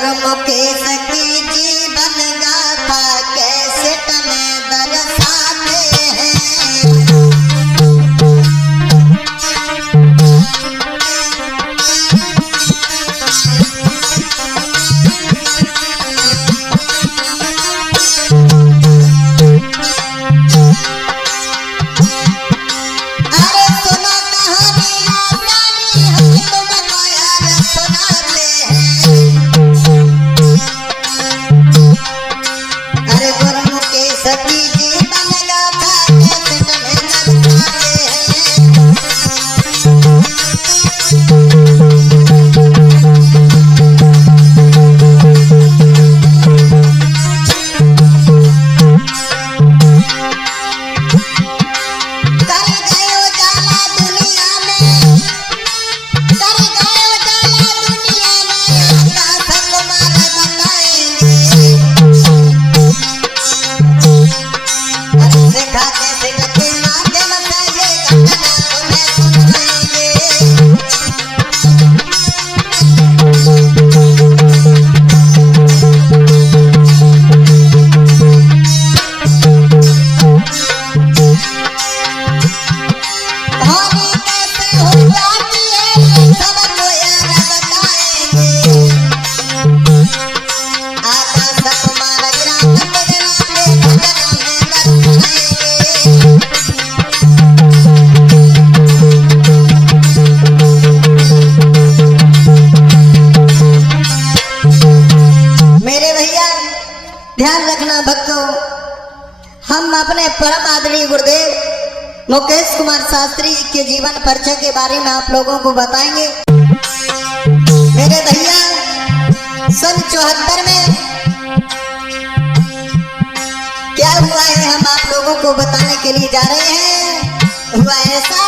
गुरमुखेश की जीवन गाथा कैसेट में दर्शाते हैं। ध्यान रखना भक्तों, हम अपने परम आदरणीय गुरुदेव मुकेश कुमार शास्त्री के जीवन परिचय के बारे में आप लोगों को बताएंगे। मेरे भैया सन 74 में क्या हुआ है हम आप लोगों को बताने के लिए जा रहे हैं। हुआ ऐसा,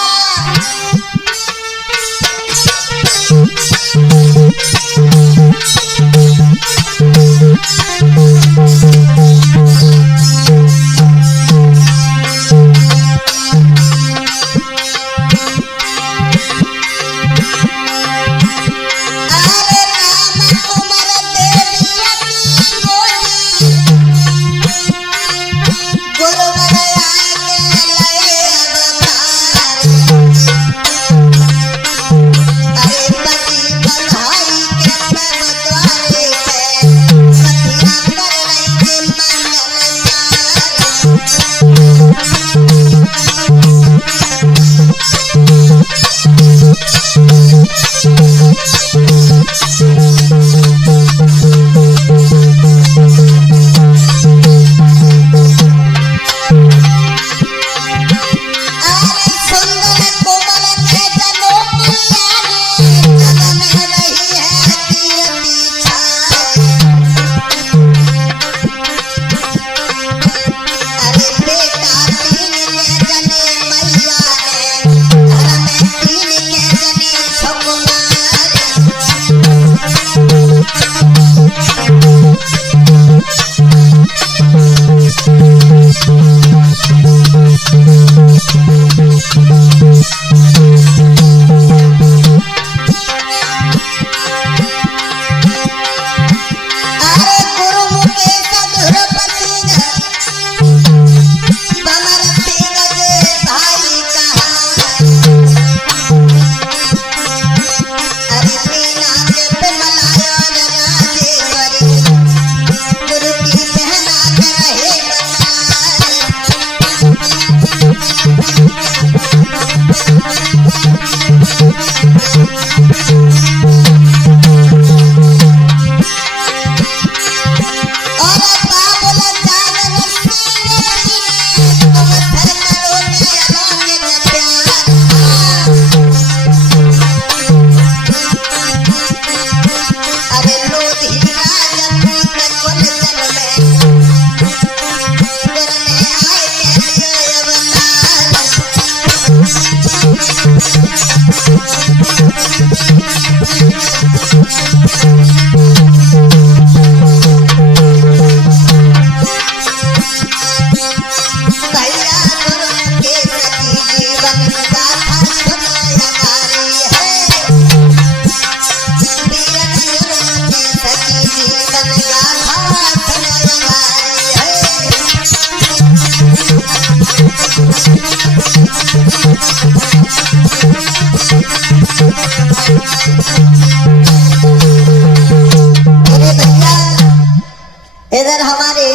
हमारे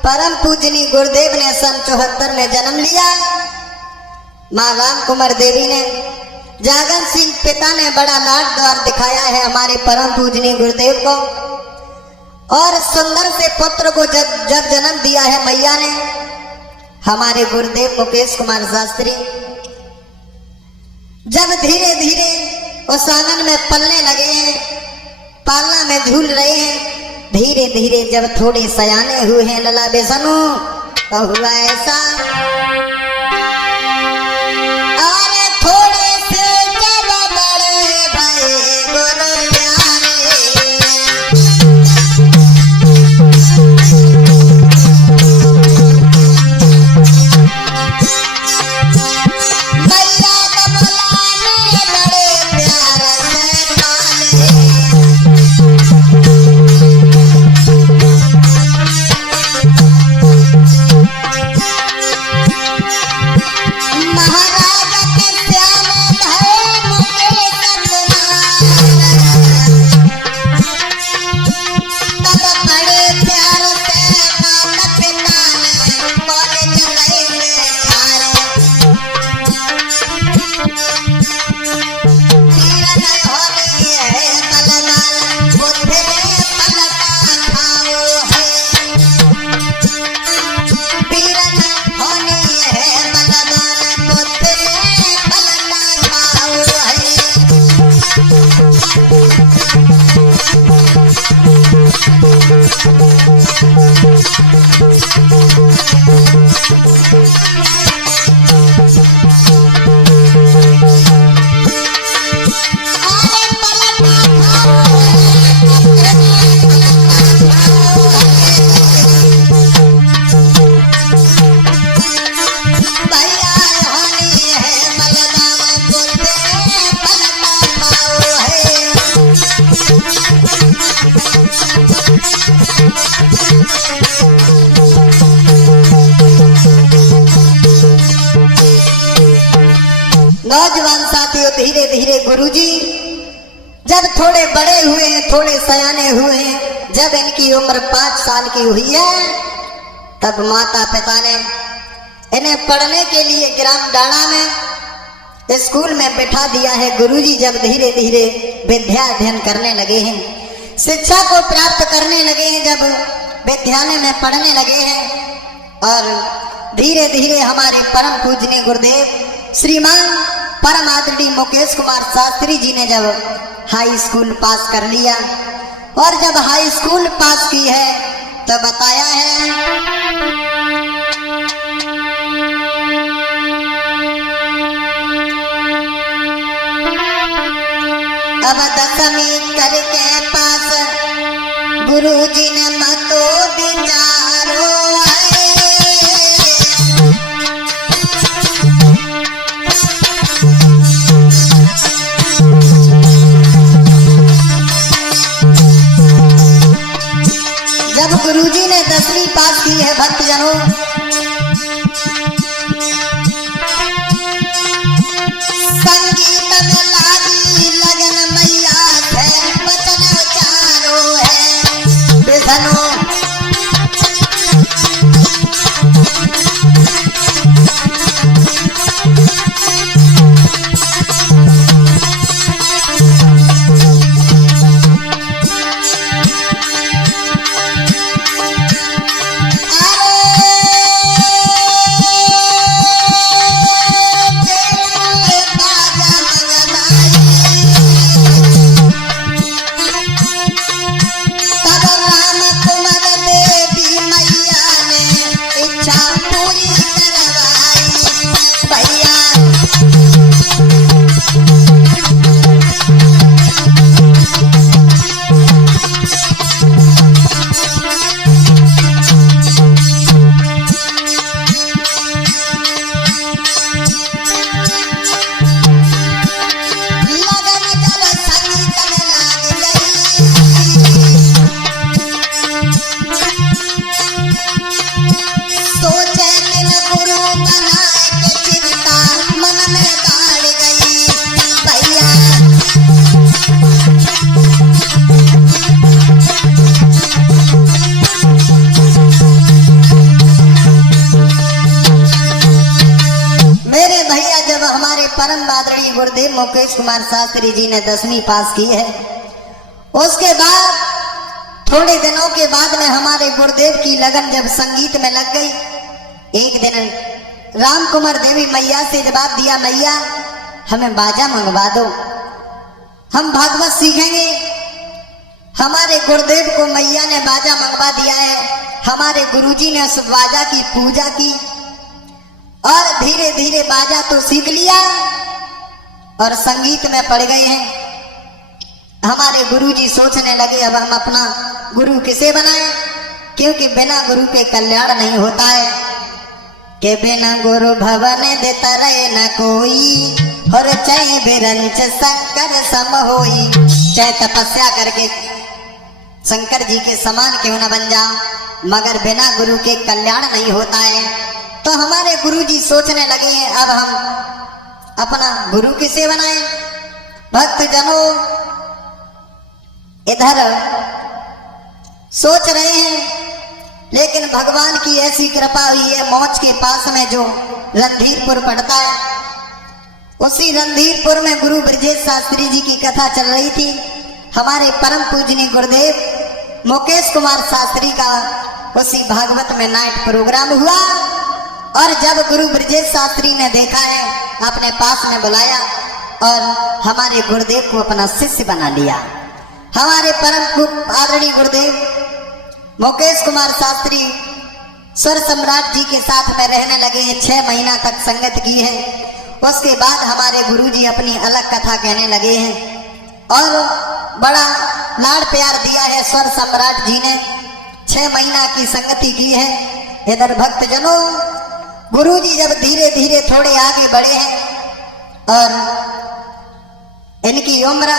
परम पूजनी गुरुदेव ने सन 74 में जन्म लिया। माँ राम कुमार देवी ने, जागन सिंह पिता ने बड़ा लाड द्वार दिखाया है हमारे परम पूजनी गुरुदेव को। और सुंदर से पुत्र को जब जन्म दिया है मैया ने, हमारे गुरुदेव मुकेश कुमार शास्त्री। जब धीरे धीरे उस आंगन में पलने लगे हैं, पालना में झूल रहे हैं, धीरे धीरे जब थोड़े सयाने हुए हैं लला बेसनु, तो हुआ ऐसा, अरे थोड़े से जब बड़े भये गुरु नौजवान साथियों, धीरे धीरे गुरुजी जब थोड़े बड़े हुए हैं, थोड़े सयाने हुए हैं, जब इनकी उम्र 5 साल की हुई है, तब माता पिता ने इन्हें पढ़ने के लिए ग्राम डाड़ा में स्कूल में बैठा दिया है। गुरुजी जब धीरे धीरे विद्या अध्ययन करने लगे हैं, शिक्षा को प्राप्त करने लगे हैं, जब विद्यालय में पढ़ने लगे हैं, और धीरे धीरे हमारे परम पूजनीय गुरुदेव श्रीमान परम आदरणीय मुकेश कुमार शास्त्री जी ने जब हाई स्कूल पास कर लिया, और जब हाई स्कूल पास की है तो बताया है, अब 10वीं करके पास गुरुजी ने मतो विचारो गुरुजी ने 10वीं पास की है भक्तजनों, संगीत में लागी लगन मैया है, वचन उचारो है बेसनो। अरे हमारे परम आदरणीय गुरुदेव मुकेश कुमार शास्त्री जी ने 10वीं पास की है। उसके बाद थोड़े दिनों के बाद में हमारे गुरुदेव की लगन जब संगीत में लग गई, एक दिन राम कुमार देवी मैया से जवाब दिया, मैया हमें बाजा मंगवा दो, हम भागवत सीखेंगे। हमारे गुरुदेव को मैया ने बाजा मंगवा दिया है। हमारे गुरुजी ने उस बाजा की पूजा की और धीरे धीरे बाजा तो सीख लिया और संगीत में पड़ गए हैं। हमारे गुरुजी सोचने लगे अब हम अपना गुरु किसे बनाएं, क्योंकि बिना गुरु के कल्याण नहीं होता है। के बिना गुरु भवन देता रहे न कोई, और चाहे बिरंच शंकर सम होई। चाहे तपस्या करके शंकर जी के समान क्यों न बन जाओ, मगर बिना गुरु के कल्याण नहीं होता है। तो हमारे गुरुजी सोचने लगे हैं अब हम अपना गुरु किसे बनाएं। भक्त जनों इधर सोच रहे हैं, लेकिन भगवान की ऐसी कृपा हुई है, मौज के पास में जो रणधीरपुर पड़ता है, उसी रणधीरपुर में गुरु ब्रजेश शास्त्री जी की कथा चल रही थी। हमारे परम पूजनीय गुरुदेव मुकेश कुमार शास्त्री का उसी भागवत में नाइट प्रोग्राम हुआ और जब गुरु ब्रजेश शास्त्री ने देखा है, अपने पास में बुलाया और हमारे गुरुदेव को अपना शिष्य बना लिया। हमारे परम आदरणीय गुरुदेव मुकेश कुमार शास्त्री स्वर सम्राट जी के साथ में रहने लगे हैं। 6 महीना तक संगत की है। उसके बाद हमारे गुरुजी अपनी अलग कथा कहने लगे हैं और बड़ा लाड़ प्यार दिया है स्वर सम्राट जी ने। 6 महीना की संगति की है। इधर भक्त जनों गुरुजी जब धीरे धीरे थोड़े आगे बढ़े हैं और इनकी उम्र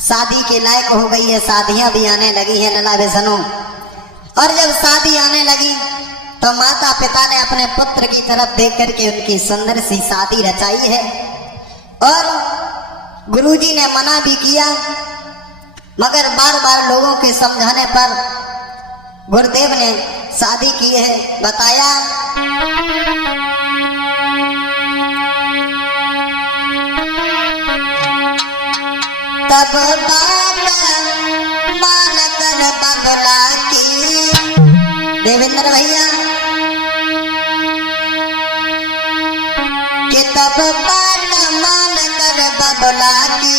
शादी के लायक हो गई है, शादियां भी आने लगी हैं लला बेसनों। और जब शादी आने लगी तो माता पिता ने अपने पुत्र की तरफ देख करके उनकी सुंदर सी शादी रचाई है और गुरुजी ने मना भी किया, मगर बार बार लोगों के समझाने पर गुरुदेव ने शादी की है। बताया तब बात मान कर बबला की, देवेंद्र भैया कि तब बात मान कर बबला की,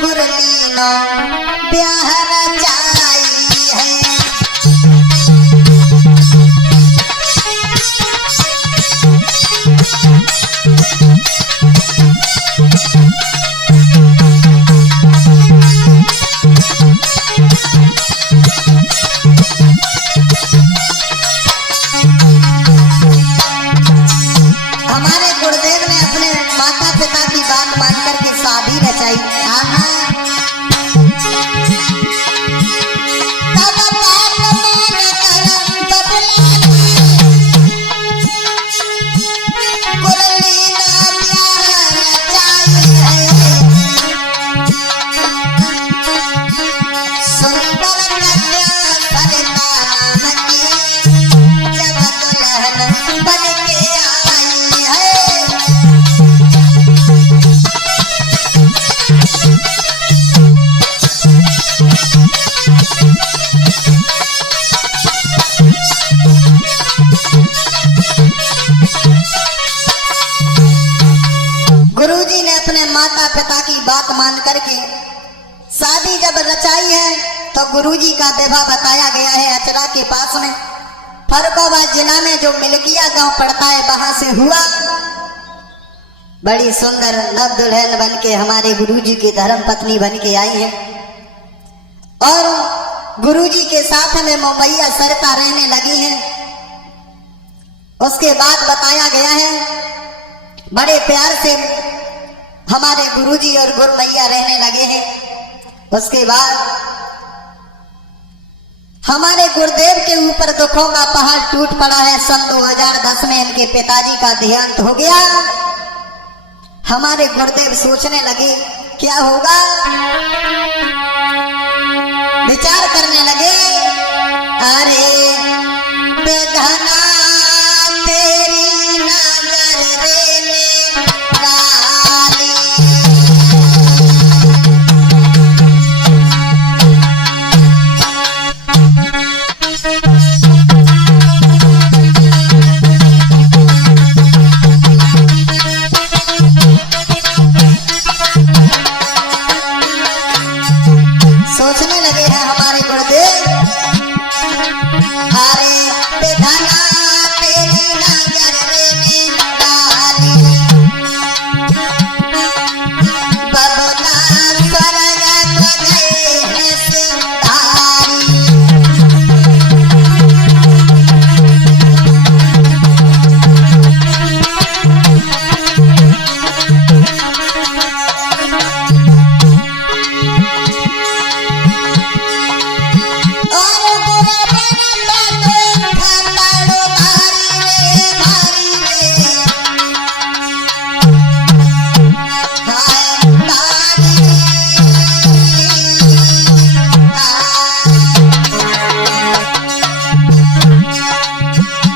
गुरलीनो ब्याह रचाई है। हमारे गुरुदेव ने अपने माता पिता की बात मानकर के शादी रचाई। गुरुजी ने अपने माता पिता की बात मान करके शादी जब रचाई है तो गुरुजी का विवाह बताया गया है अचरा के पास में, फरुखाबाद जिला में जो मिलकिया गांव पड़ता है, वहां से हुआ। बड़ी सुंदर नव दुल्हन बन के हमारे गुरुजी की धर्म पत्नी बन के आई है और गुरुजी के साथ में मुंबईया सरता रहने लगी है। उसके बाद बताया गया है बड़े प्यार से हमारे गुरुजी और गुरमैया रहने लगे हैं। उसके बाद हमारे गुरुदेव के ऊपर दुखों का पहाड़ टूट पड़ा है। सन 2010 में इनके पिताजी का देहांत हो गया। हमारे गुरुदेव सोचने लगे क्या होगा, विचार करने लगे, अरे बेधना तेरी नजर रे ने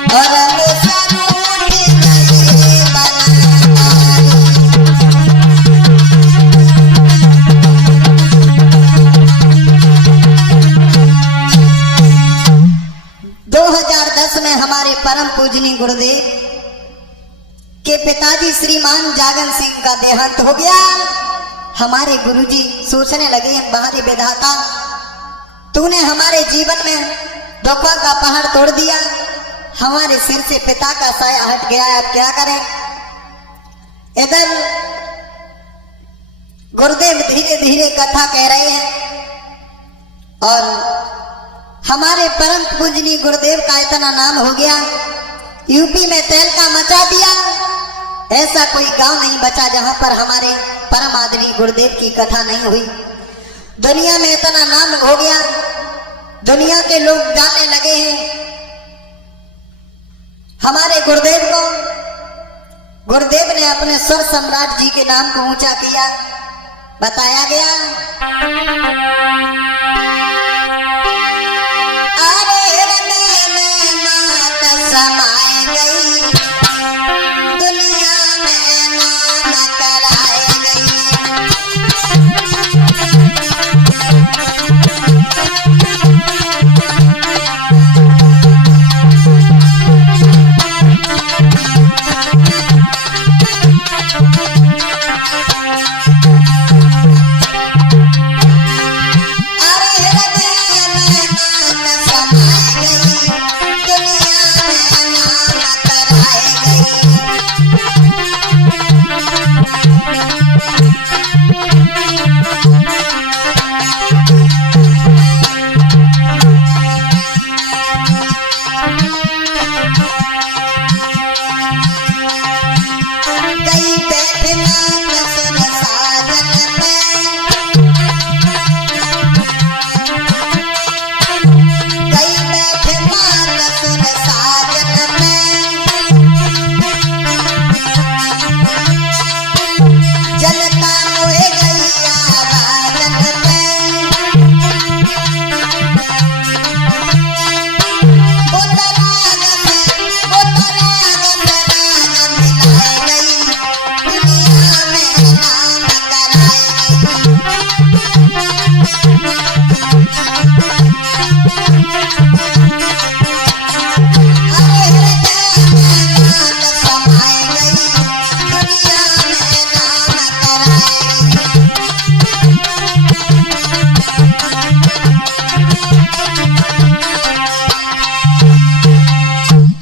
और मुझसे रूठ गई बनाकारी। 2010 में हमारे परम पूजनीय गुरुदेव के पिताजी श्रीमान जागन सिंह का देहांत हो गया। हमारे गुरुजी सोचने लगे, हमारे विधाता तूने हमारे जीवन में दुखों का पहाड़ तोड़ दिया, हमारे सिर से पिता का साया हट गया, अब क्या करें। इधर गुरुदेव धीरे धीरे कथा कह रहे हैं और हमारे परम पूजनीय गुरुदेव का इतना नाम हो गया, यूपी में तहलका मचा दिया। ऐसा कोई गांव नहीं बचा जहां पर हमारे परम आदरणीय गुरुदेव की कथा नहीं हुई। दुनिया में इतना नाम हो गया, दुनिया के लोग जानने लगे हैं हमारे गुरुदेव को। गुरुदेव ने अपने स्वर सम्राट जी के नाम को ऊंचा किया। बताया गया, अरे हृदय में मात समाए गई, दुनिया में नाम कराए गई।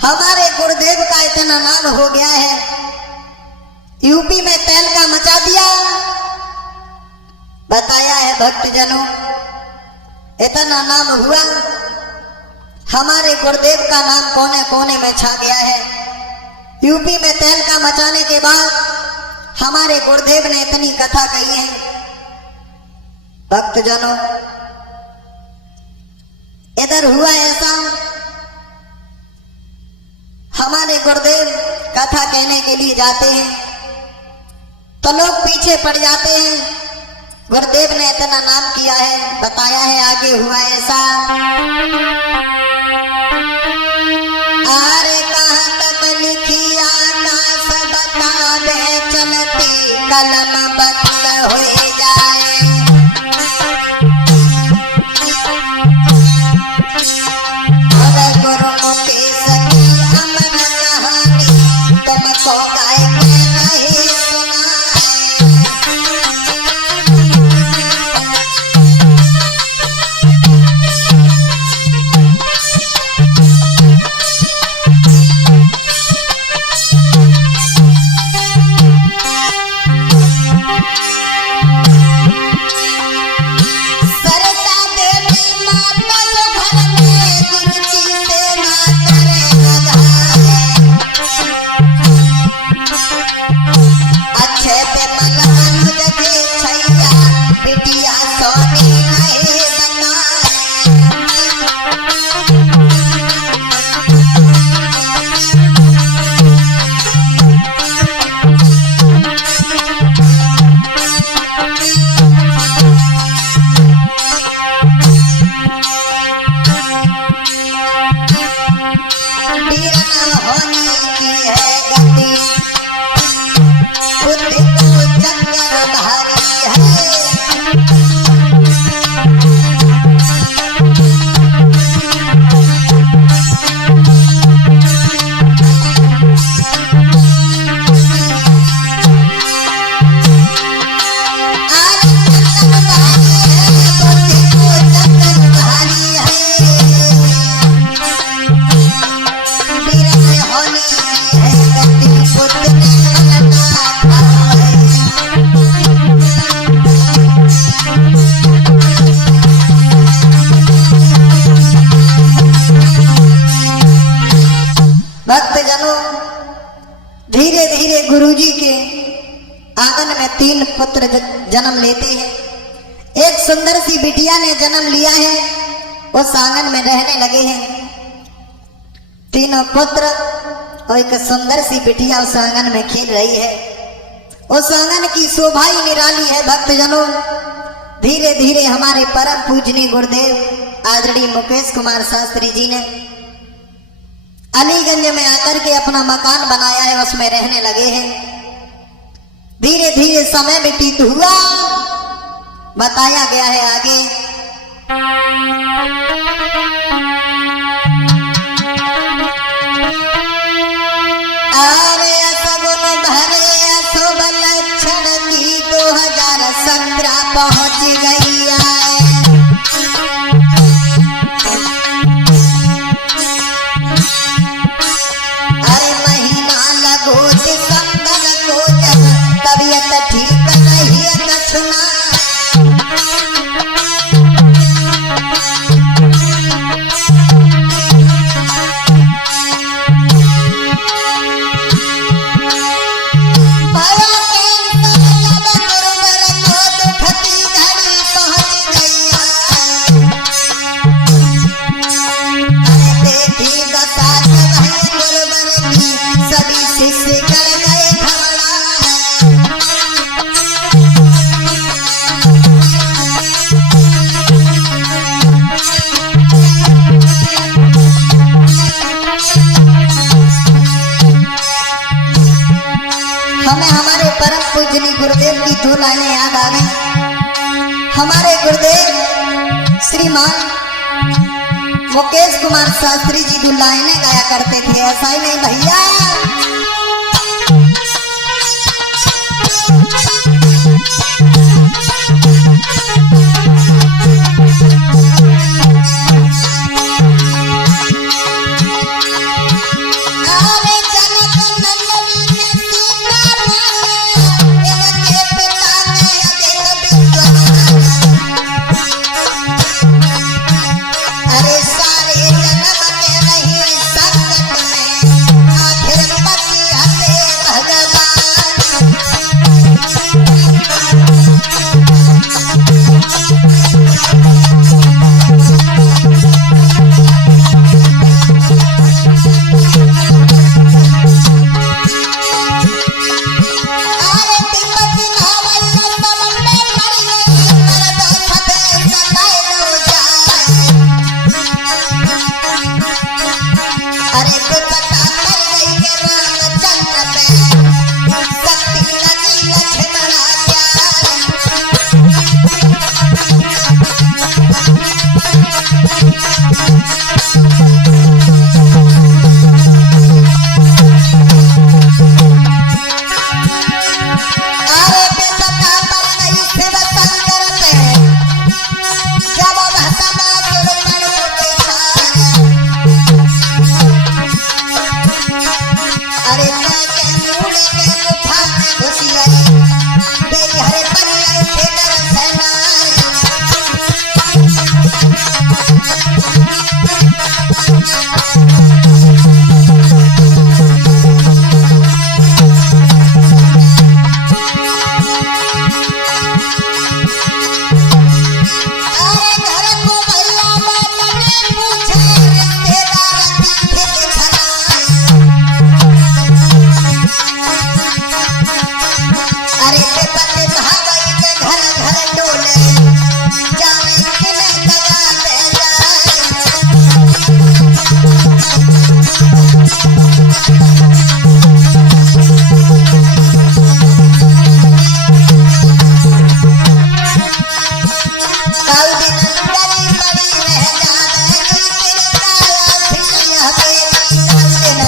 हमारे गुरुदेव का इतना नाम हो गया है, यूपी में तहलका मचा दिया। बताया है भक्तजनों, इतना नाम हुआ, हमारे गुरुदेव का नाम कोने कोने में छा गया है। यूपी में तहलका मचाने के बाद हमारे गुरुदेव ने इतनी कथा कही है। भक्तजनों, इधर हुआ ऐसा, हमारे गुरुदेव कथा कहने के लिए जाते हैं तो लोग पीछे पड़ जाते हैं। गुरुदेव ने इतना नाम किया है, बताया है आगे हुआ ऐसा, अरे कहाँ तक लिखी आकाश बता दे, चलती कलम बंद हो जाए। और गुरुमुखी सखी अमर कहानी तुमको गाय के नहीं सुनाए। फिर न होने की है गति, बुद्धि को चक्कर भारी है। भक्तजनों, धीरे धीरे गुरुजी के आंगन में 3 पुत्र जन्म लेते हैं। एक सुंदर सी बिटिया ने जन्म लिया है, उस आंगन में रहने लगे हैं। तीनों पुत्र और एक सुंदर सी बिटिया उस आंगन में खेल रही है। उस आंगन की शोभा ही निराली है। भक्तजनों, धीरे धीरे हमारे परम पूजनीय गुरुदेव आदरणीय मुकेश कुमार शास्त्री जी ने अलीगंज में आकर के अपना मकान बनाया है, उसमें रहने लगे हैं। धीरे धीरे समय व्यतीत हुआ, बताया गया है आगे। अरे सगुन भरे अशुभ लक्षण की 2017 पहुंच गई है। तबीयत ठीक नहीं है सुना, पूजनीय गुरुदेव की 2 लाइनें याद आ गई। हमारे गुरुदेव श्रीमान मुकेश कुमार शास्त्री जी 2 लाइनें गाया करते थे। ऐसा ही नहीं भैया, Thank you. कल दिन गली बड़ी रह जावेगी तेरे काया फिर हवेली कल दिन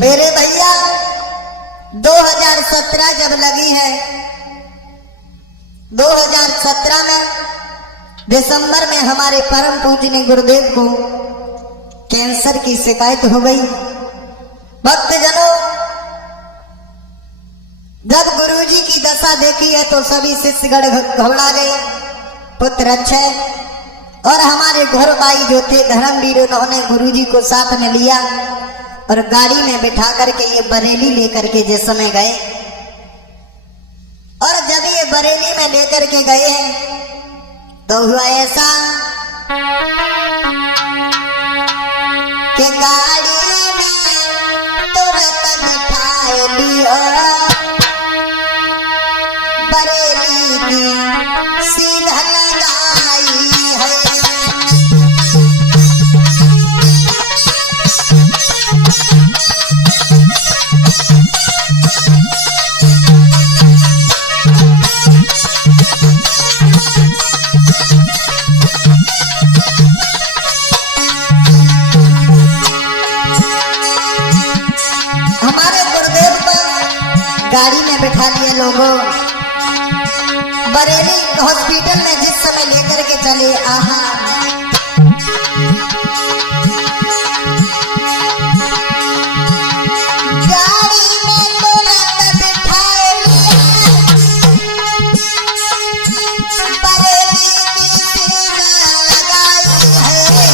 मेरे भैया 2017 जब लगी है 2017 में दिसंबर में हमारे परम पूजनीय गुरुदेव को कैंसर की शिकायत हो गई। भक्तजनों, जब गुरुजी की दशा देखी है तो सभी शिष्यगण घबरा गए। पुत्र अक्षय और हमारे घर भाई जो थे धर्मवीर, उन्होंने गुरुजी को साथ में लिया और गाड़ी में बिठा करके ये बरेली लेकर के जिस समय गए, और जब ये बरेली में लेकर के गए हैं तो हुआ ऐसा कि गाड़ी में तुरंत बिठा लिया बरेली की सीधा लगाई है। हमारे गुरुदेव को गाड़ी में बिठा लिया लोगों, बरेली हॉस्पिटल में जिस समय लेकर के चले। आहा, गाड़ी में तुरंत बिठा लिया बरेली की सीना लगाई है,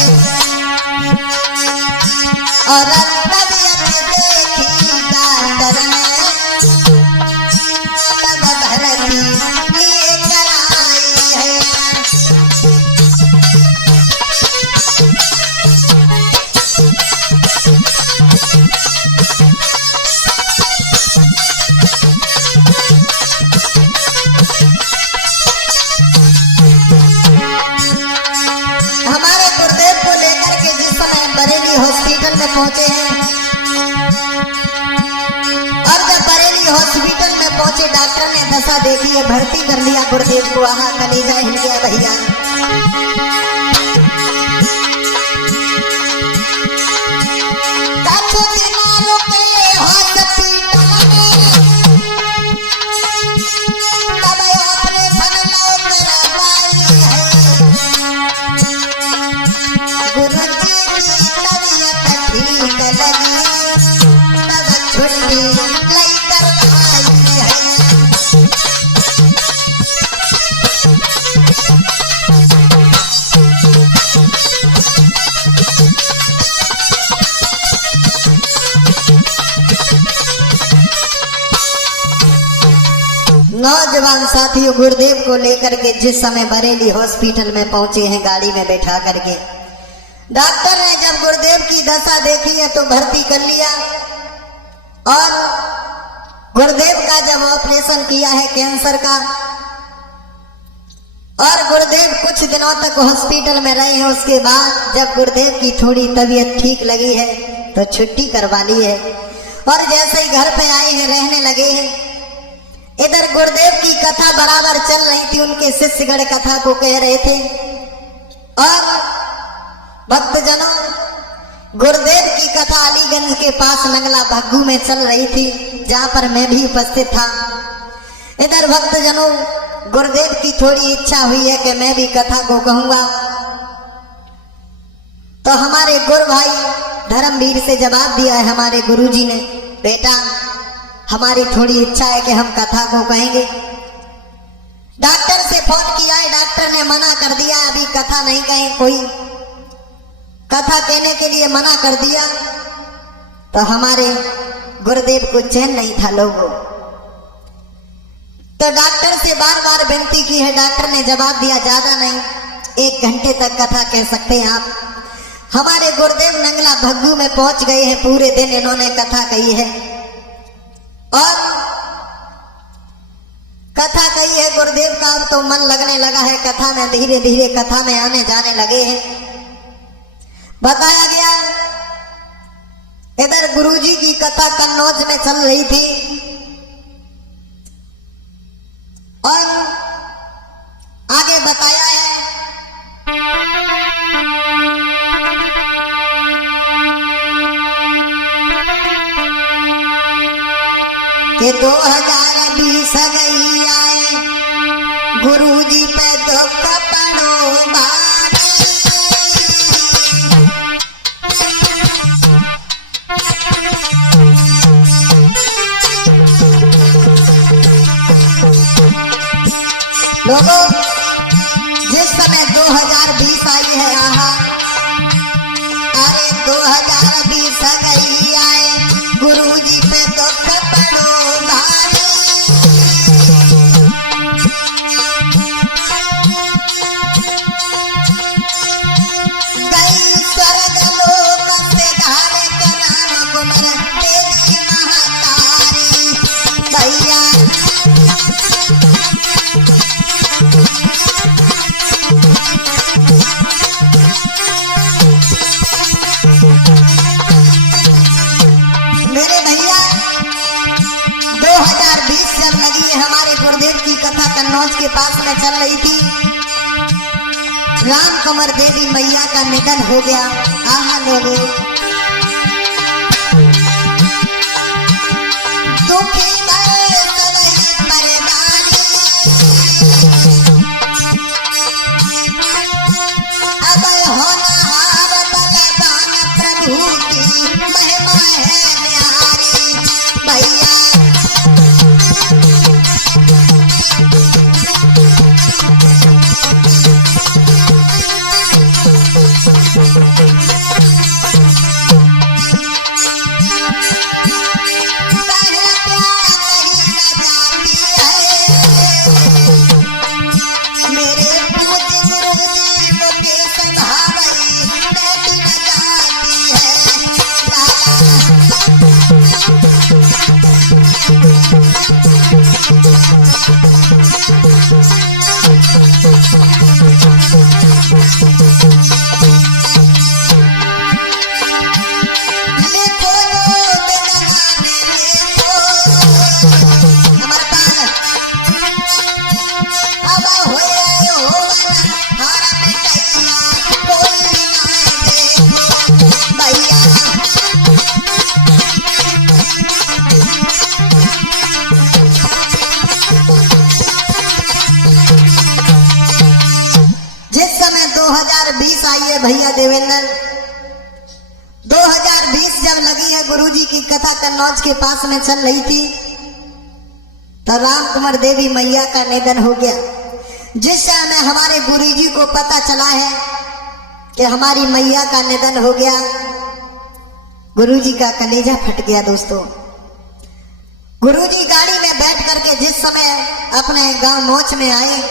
और तबीयत देखी डॉक्टर ने तब भर्ती लेकर आई है। हमारे गुरुदेव को लेकर के जिस समय बरेली हॉस्पिटल में पहुंचे हैं, और जब बरेली हॉस्पिटल में पहुंचे डॉक्टर ने दशा देखी है, भर्ती कर लिया गुरुदेव को। आहा, कलेजा हिल गया भैया। कुछ दिन रुके हॉस्पिटल में, तब ऑपरेशन लोग करवाई है। गुरुजी की तबीयत ठीक लगी तब छुट्टी लेकर आई है। नौजवान साथियों, गुरुदेव को लेकर के जिस समय बरेली हॉस्पिटल में पहुंचे हैं गाड़ी में बैठा करके, डॉक्टर ने जब गुरुदेव की दशा देखी है तो भर्ती कर लिया, और गुरुदेव का जब ऑपरेशन किया है कैंसर का, और गुरुदेव कुछ दिनों तक हॉस्पिटल में रहे हैं। उसके बाद जब गुरुदेव की थोड़ी तबीयत ठीक लगी है तो छुट्टी करवा ली है, और जैसे ही घर पे आए हैं रहने लगे हैं। इधर गुरुदेव की कथा बराबर चल रही थी, उनके शिष्यगण कथा को कह रहे थे, और भक्तजनों, गुरुदेव की कथा अलीगंज के पास नंगला भग्गू में चल रही थी, जहां पर मैं भी उपस्थित था। इधर भक्तजनों, गुरुदेव की थोड़ी इच्छा हुई है कि मैं भी कथा को कहूंगा, तो हमारे गुरु भाई धर्मवीर से जवाब दिया है हमारे गुरुजी ने, बेटा हमारी थोड़ी इच्छा है कि हम कथा को कहेंगे। डॉक्टर से फोन किया है, डॉक्टर ने मना कर दिया, अभी कथा नहीं कहें, कोई कथा कहने के लिए मना कर दिया। तो हमारे गुरुदेव को चैन नहीं था लोगों। तो डॉक्टर से बार बार विनती की है, डॉक्टर ने जवाब दिया ज्यादा नहीं, 1 घंटे तक कथा कह सकते हैं आप। हमारे गुरुदेव नंगला भग्गू में पहुंच गए हैं, पूरे दिन इन्होंने कथा कही है और कथा कही है गुरुदेव का। अब तो मन लगने लगा है कथा में, धीरे धीरे कथा में आने जाने लगे हैं। बताया गया इधर गुरुजी की कथा कन्नौज में चल रही थी और आगे बताया है कि 2020 गई आए गुरुजी पे दुख पड़ो बारे। लोगों, जिस समय 2020 आई है, आहा अरे 2020 गई आए गुरुजी पे दुख पड़ो भारे। गई स्वर्ग लोक से धारे के राम कुमार तेरी महातारी भैया। मेरे भैया 2020 जब लगी है, हमारे गुरुदेव की कथा कन्नौज के पास में चल रही थी, राम कुमार देवी मैया का निधन हो गया। आहा लोगों, दुखी भय सबई परवानी, अब होनहार बलवान प्रभु की महिमा है न्यारी भैया। आई है भैया देवेंद्र, 2020 जब लगी है गुरुजी की कथा कन्नौज के पास में चल रही थी, तो राम कुमार देवी मैया का निधन हो गया। जिस समय हमारे गुरुजी को पता चला है कि हमारी मैया का निधन हो गया, गुरुजी का कलेजा फट गया। दोस्तों, गुरुजी गाड़ी में बैठ करके जिस समय अपने गांव नोच में आए,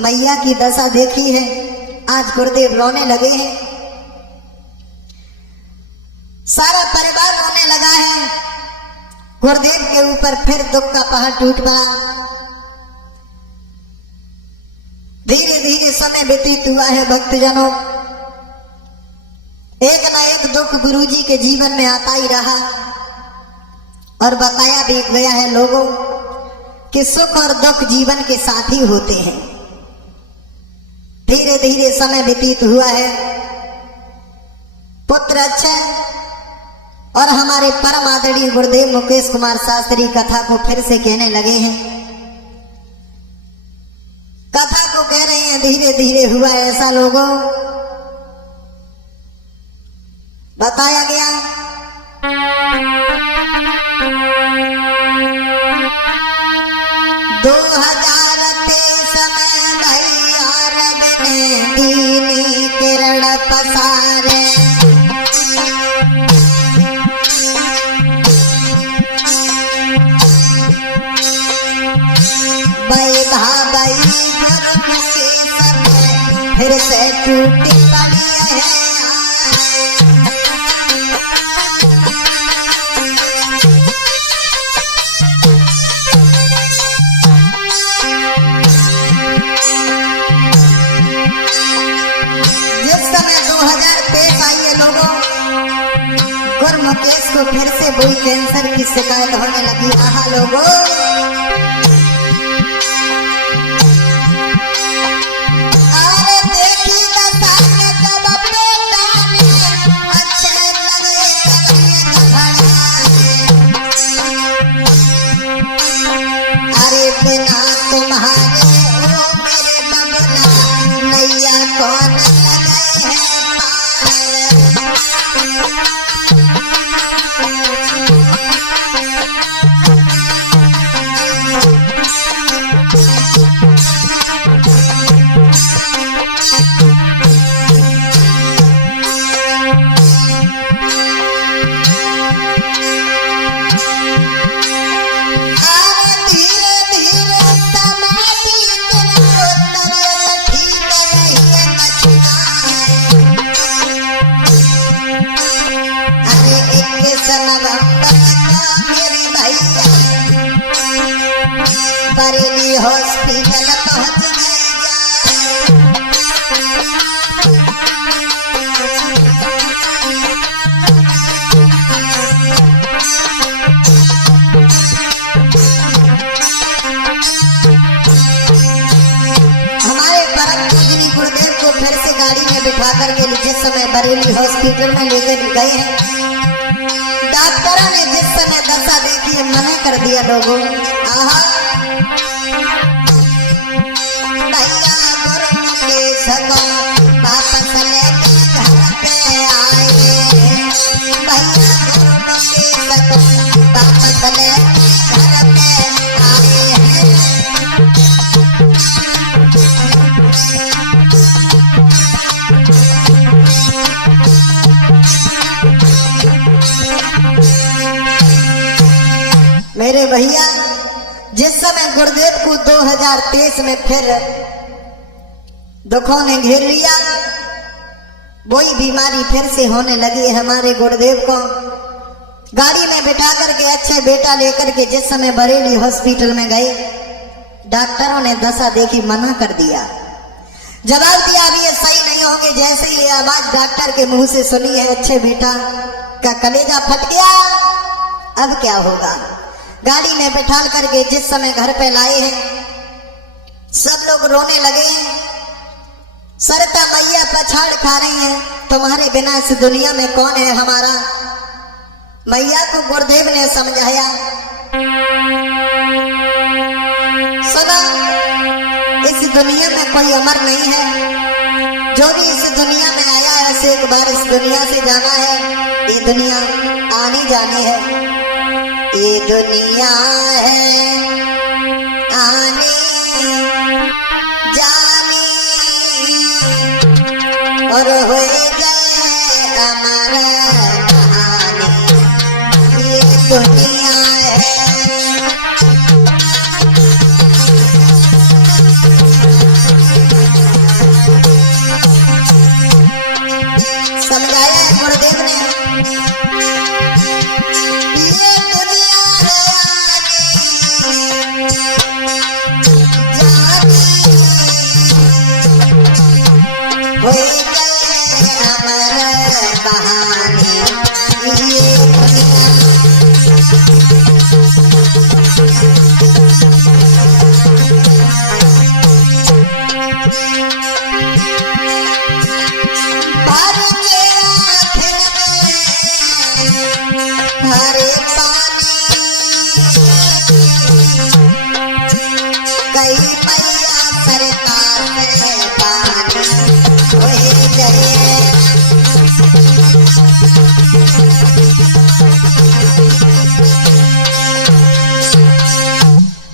मैया की दशा देखी है, आज गुरुदेव रोने लगे हैं, सारा परिवार रोने लगा है। गुरुदेव के ऊपर फिर दुख का पहाड़ टूट पड़ा। धीरे धीरे समय व्यतीत हुआ है भक्तजनों, एक ना एक दुख गुरुजी के जीवन में आता ही रहा और बताया भी गया है लोगों कि सुख और दुख जीवन के साथी होते हैं। धीरे धीरे समय व्यतीत हुआ है, पुत्र अच्छा और हमारे परम आदरणीय गुरुदेव मुकेश कुमार शास्त्री कथा को फिर से कहने लगे हैं। कथा को कह रहे हैं धीरे धीरे हुआ ऐसा लोगों, बताया गया 2023 में भैया रब ने दीनी किरण पसारे, फिर से टूटी पड़ी है। जिस समय 2023 आई है लोगों, मुकेश को फिर से वही कैंसर की शिकायत होने लगी। आहा लोगों, अरे देखी दशा में जब बेटा ने अच्छे लगे अरे बिना तुम्हारे ओ मेरे बबला नैया कौन लगे है बरेली हॉस्पिटल पहुंच हमारे परम पूजनी गुरुदेव को फिर से गाड़ी में बिठा करके जिस समय बरेली हॉस्पिटल में लेकर गए हैं, डॉक्टरों ने जिस समय दशा देखी है मना कर दिया लोगों। आहा भैया गुरु मुकेश को वापस लेके घर पे आए, भैया गुरु मुकेश को वापस लेके घर पे आए हैं। मेरे भैया जिस समय गुरुदेव को 2023 में फिर दुखों ने घेर लिया, वही बीमारी फिर से होने लगी हमारे गुरुदेव को। गाड़ी में बिठा करके अच्छे बेटा लेकर के जिस समय बरेली हॉस्पिटल में गए, डॉक्टरों ने दशा देखी मना कर दिया, जवाब दिया अभी ये सही नहीं होंगे। जैसे ही ये आवाज डॉक्टर के मुंह से सुनी है, अच्छे बेटा का कलेजा फट गया, अब क्या होगा। गाड़ी में बैठाल करके जिस समय घर पे लाए हैं, सब लोग रोने लगे हैं। सरता मैया पछाड़ खा रही हैं, तुम्हारे बिना इस दुनिया में कौन है हमारा। मैया को गुरुदेव ने समझाया, सुना इस दुनिया में कोई अमर नहीं है, जो भी इस दुनिया में आया है उसे एक बार इस दुनिया से जाना है। ये दुनिया आनी जानी है, ये दुनिया है आने जाने और हो गए अमर कहानी, ये दुनिया है। समझाया गुरुदेव ने, हरे पानी कई मैया सरकार में पानी हो गए।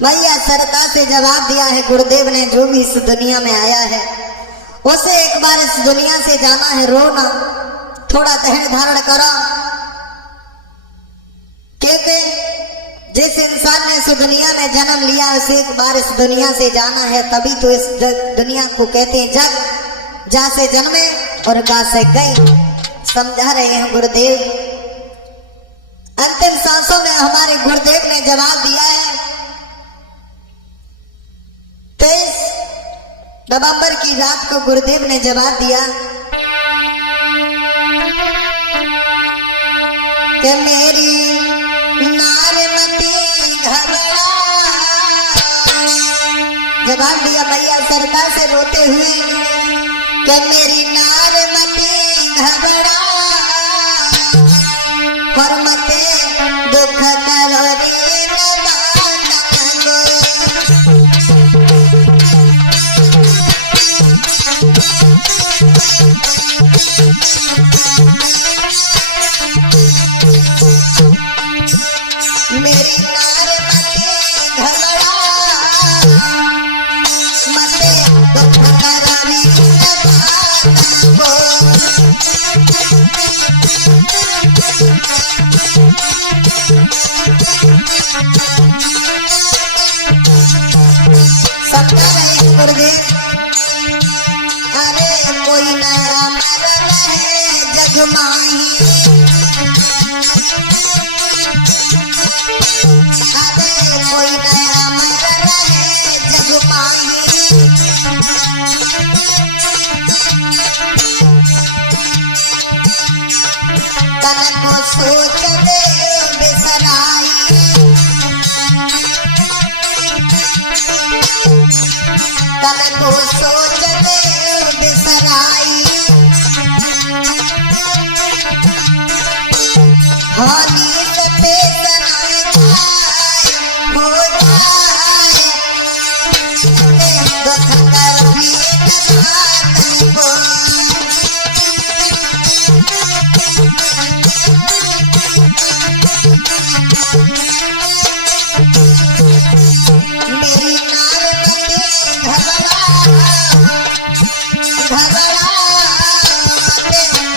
मैया सरता से जवाब दिया है गुरुदेव ने, जो भी इस दुनिया में आया है उसे एक बार इस दुनिया से जाना है। रोना थोड़ा धैर्य धारण करो, क्योंकि जिस इंसान ने इस दुनिया में जन्म लिया उसे एक बार इस दुनिया से जाना है, तभी तो इस दुनिया को कहते हैं जग। जहां से जन्मे और कहां से गए, समझा रहे हैं गुरुदेव। अंतिम सांसों में हमारे गुरुदेव ने जवाब दिया है। 23 नवंबर की रात को गुरुदेव ने जवाब दिया कि मेरी नारमती घबरा। जवाब दिया मैया सरकार से रोते हुए कि मेरी नारमती घबरा, और मते दुख करोरी मेरी नारमती घबरा, मते दुख करोरी समझा रहे गुरुदेव। अरे कोई नया मर रहे जग माही, अरे कोई नया मर रहे जग माही, तन को सोच दे बिसराई, तन को सोच दे बिसराई, हानि से बेसराई हो जाए, दुख कर भी न को। मेरी नारमती घबरा, घबरा,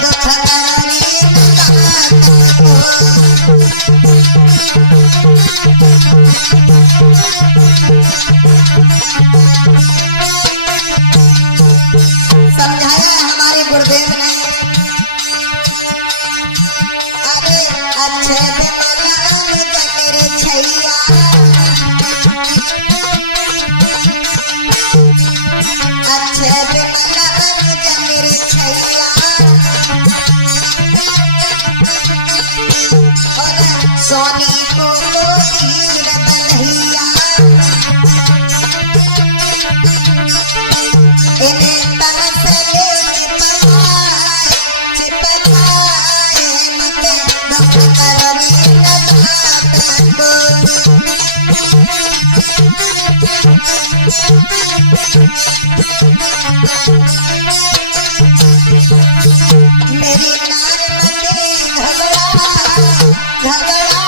दुख करोरी समझाया हमारे गुरुदेव ने। अरे अच्छे बेमन मेरे छैया, अच्छे बेमन मेरे छैया, और सोनी को तीर बलहिया, इन्हें तन से चिपकाए, मते दुख करोरी को। मेरी नारमती घबरा, घबरा,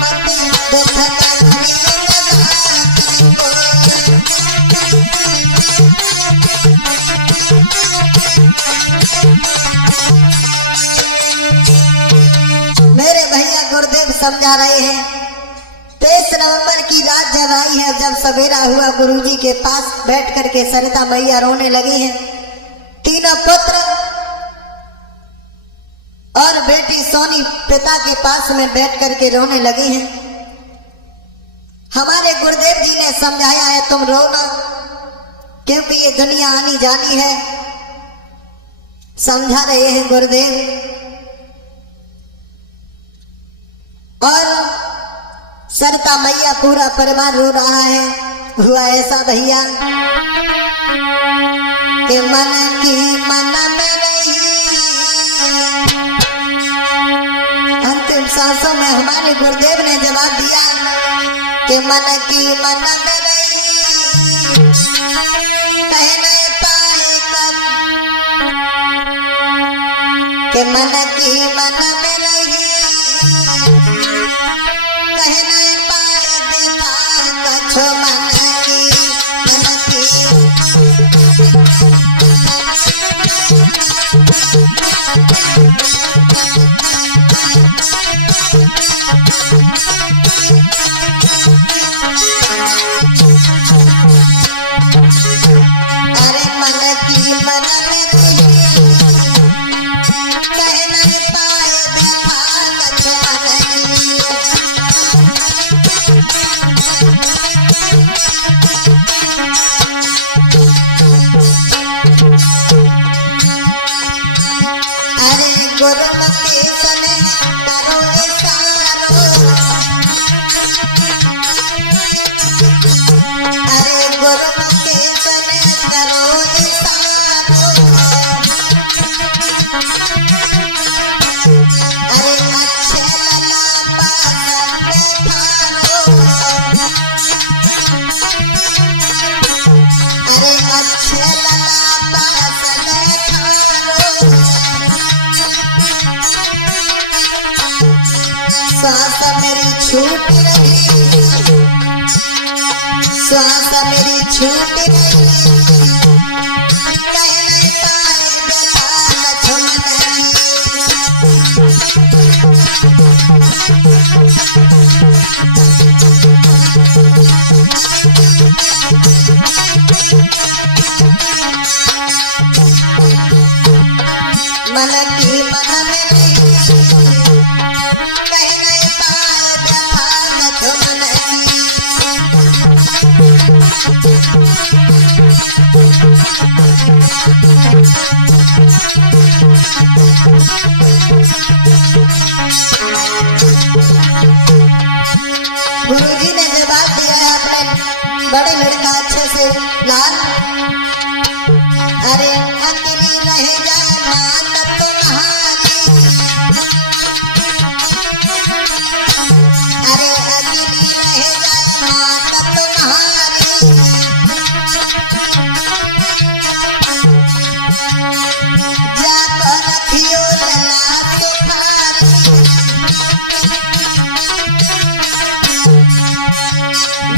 मते दुख करोरी को। मेरे भैया गुरुदेव समझा रहे हैं। 23 नवंबर की रात जब आई है, जब सवेरा हुआ, गुरुजी के पास बैठ करके सरिता मैया रोने लगी हैं। तीनों पुत्र और बेटी सोनी पिता के पास में बैठ करके रोने लगी हैं। हमारे गुरुदेव जी ने समझाया है तुम रो ना, क्योंकि ये दुनिया आनी जानी है। समझा रहे हैं गुरुदेव। और सरिता मैया पूरा परिवार रो रहा है। हुआ ऐसा भैया कि मन की मन में रही, अंतिम सांसों में हमारे गुरुदेव ने जवाब दिया कि मन की मन में रही, कह नहीं पाए कब, कि मन की मन में रही, कह नहीं पाए देखा कछो मन की मन की। अरे मन की मन केतन करो इशारो अरे अच्छे लला पास बैठारो अरे अच्छे लला पास बैठारो श्वास मेरी छूट रही श्वास मेरी छूट रही कह नहीं पाए बेताल झुमने मन की मन में कह नहीं पाए बेताल झुमने गुरुजी ने जवाब दिया है अपने बड़े लड़का अच्छे से लाल अरे अकेली रह जाए मात तुम्हारी अरे अकेली रह जाए मात तुम्हारी जाकर रखियो लला तुम्हारी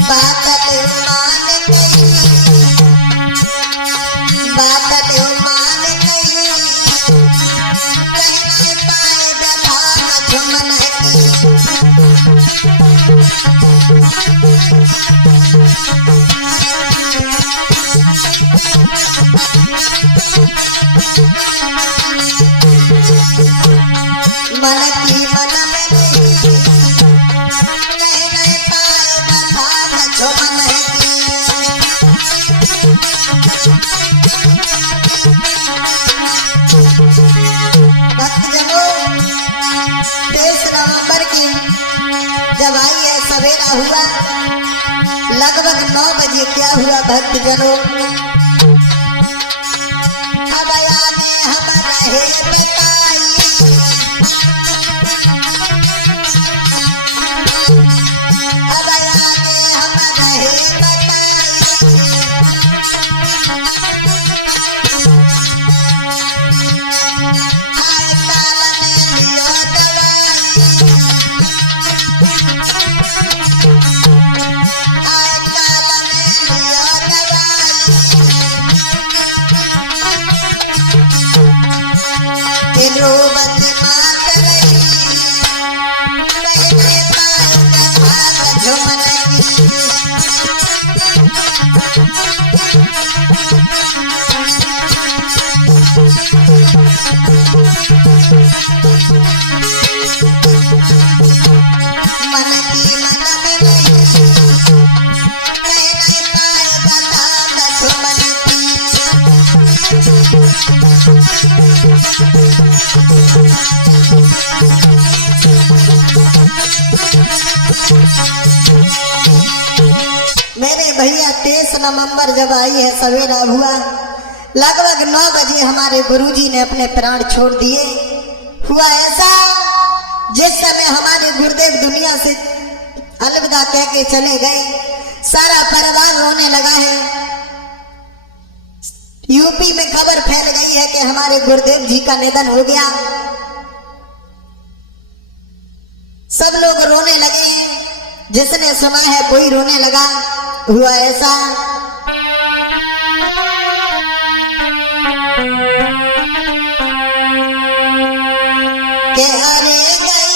बात मान गई बात मान गई कह नहीं पाए बेताल झुमने मन की मन में नहीं कह नहीं पाए बेताल झुमने भक्तजनों 23 नवंबर की जब आई है सवेरा हुआ लगभग 9 बजे क्या हुआ भक्तजनों अब आगे हम रहे बताई अब आगे हम रहे बताई हाय काल ने लियो दवाई हाय काल ने लियो दवाई रोबत मात रही कहने पाए बेताल झुमने मन की मन में नहीं कह नहीं पाए बेताल झुमने मेरे भैया 23 नवंबर जब आई है सवेरा हुआ लगभग 9 बजे हमारे गुरुजी ने अपने प्राण छोड़ दिए हुआ ऐसा जिस समय हमारे गुरुदेव दुनिया से अलविदा कह के चले गए सारा परिवार रोने लगा है यूपी में खबर फैल गई है कि हमारे गुरुदेव जी का निधन हो गया सब लोग रोने लगे जिसने सुना है कोई रोने लगा हुआ ऐसा के हरे गई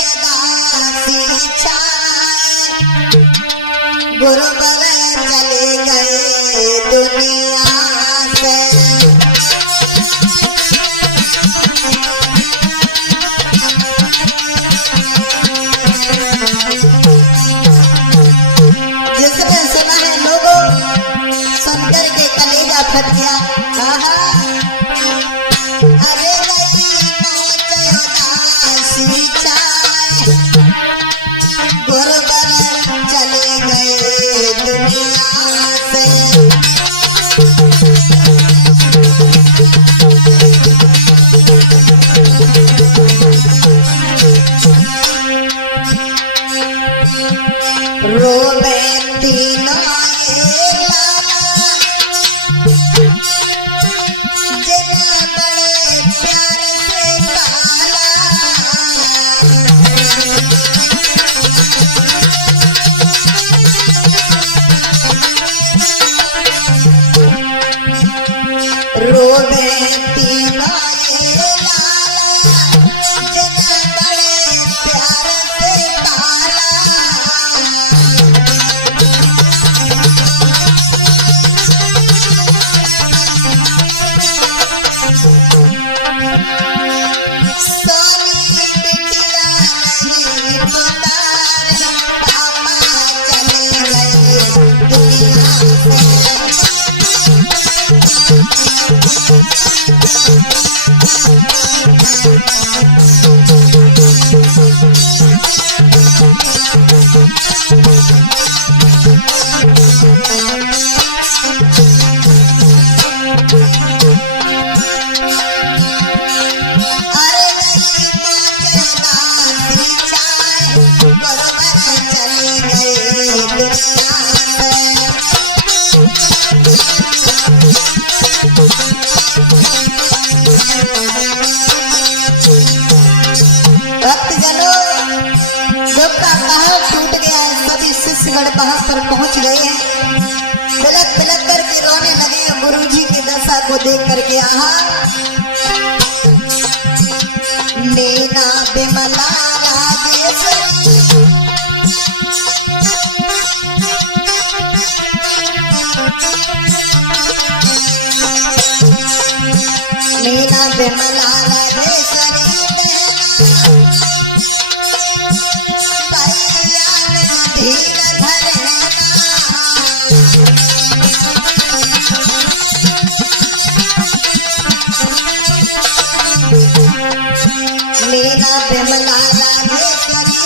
मोचदासी छाए गुरुबर चले गए दुनिया से जिसने सुना है लोगों सुनकर के कलेजा फट गया अरे गई मोचदासी छाए गुरुबर चले गए रोवे पीना ये लाला जना बड़े प्यार से पाला वहां पर पहुंच गए हैं। बिलक बिलक करके रोने लगे गुरुजी की दशा को देख करके। आहा मीना बिमला राजेश्वरी मीना बिमला राजेश्वरी मीना बिमला राजेश्वरी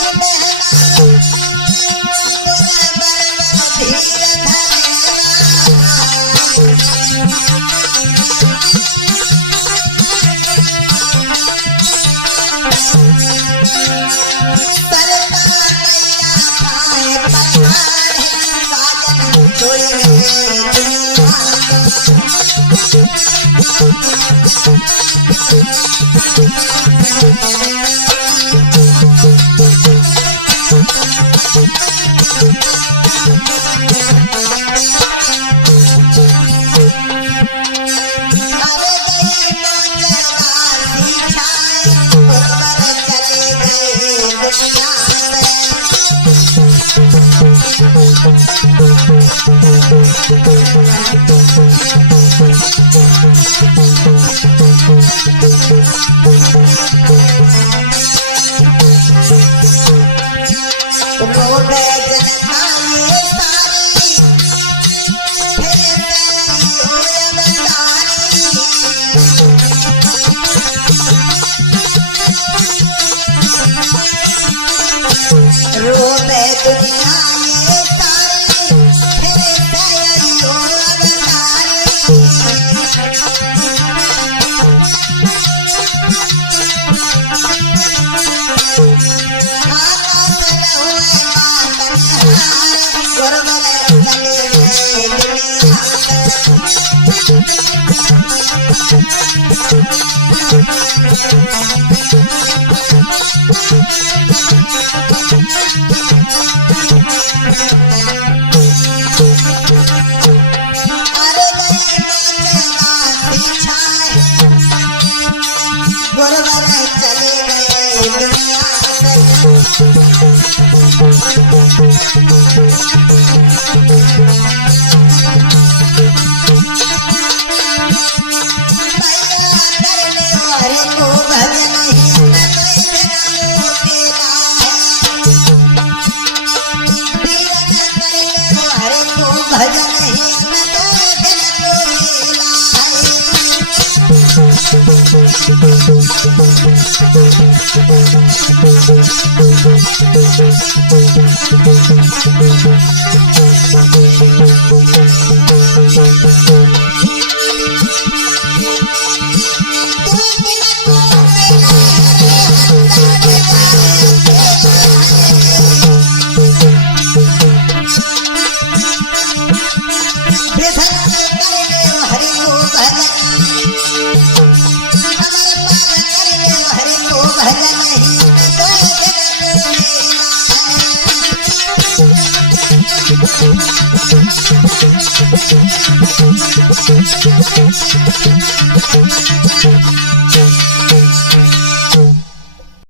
Thank you.